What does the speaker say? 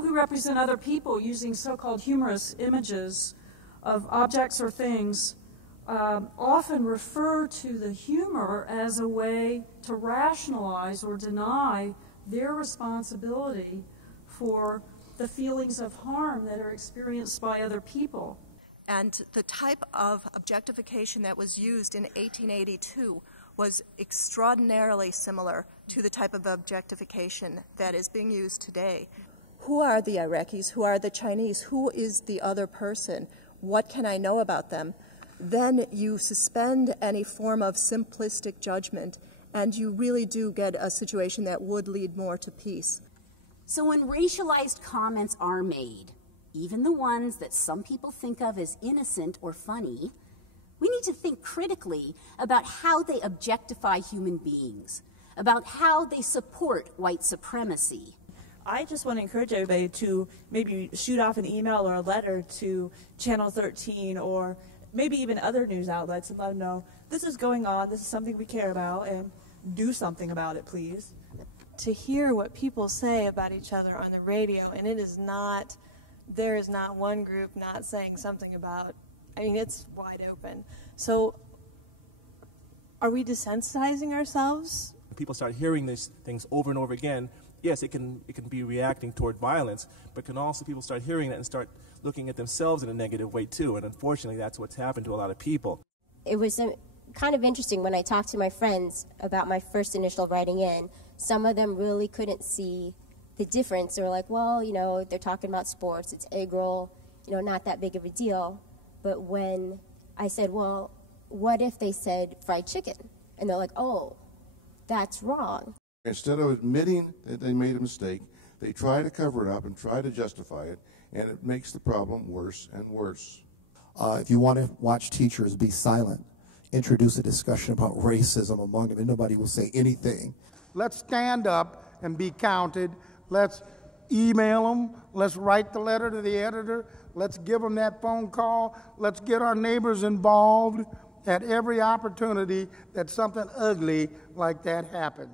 people who represent other people using so-called humorous images of objects or things often refer to the humor as a way to rationalize or deny their responsibility for the feelings of harm that are experienced by other people. And the type of objectification that was used in 1882 was extraordinarily similar to the type of objectification that is being used today. Who are the Iraqis? Who are the Chinese? Who is the other person? What can I know about them? Then you suspend any form of simplistic judgment, and you really do get a situation that would lead more to peace. So when racialized comments are made, even the ones that some people think of as innocent or funny, we need to think critically about how they objectify human beings, about how they support white supremacy. I just want to encourage everybody to maybe shoot off an email or a letter to Channel 13 or maybe even other news outlets and let them know this is going on, this is something we care about, and do something about it, please. To hear what people say about each other on the radio, and there is not one group not saying something about, I mean, it's wide open. So are we desensitizing ourselves? People start hearing these things over and over again. Yes, it can be reacting toward violence, but can also people start hearing that and start looking at themselves in a negative way too, and unfortunately that's what's happened to a lot of people. It was kind of interesting when I talked to my friends about my first initial writing in. Some of them really couldn't see the difference. They were like, well, you know, they're talking about sports, it's egg roll, you know, not that big of a deal. But when I said, well, what if they said fried chicken? And they're like, oh, that's wrong. Instead of admitting that they made a mistake, they try to cover it up and try to justify it, and it makes the problem worse and worse. If you want to watch teachers be silent, introduce a discussion about racism among them, and nobody will say anything. Let's stand up and be counted. Let's email them. Let's write the letter to the editor. Let's give them that phone call. Let's get our neighbors involved at every opportunity that something ugly like that happens.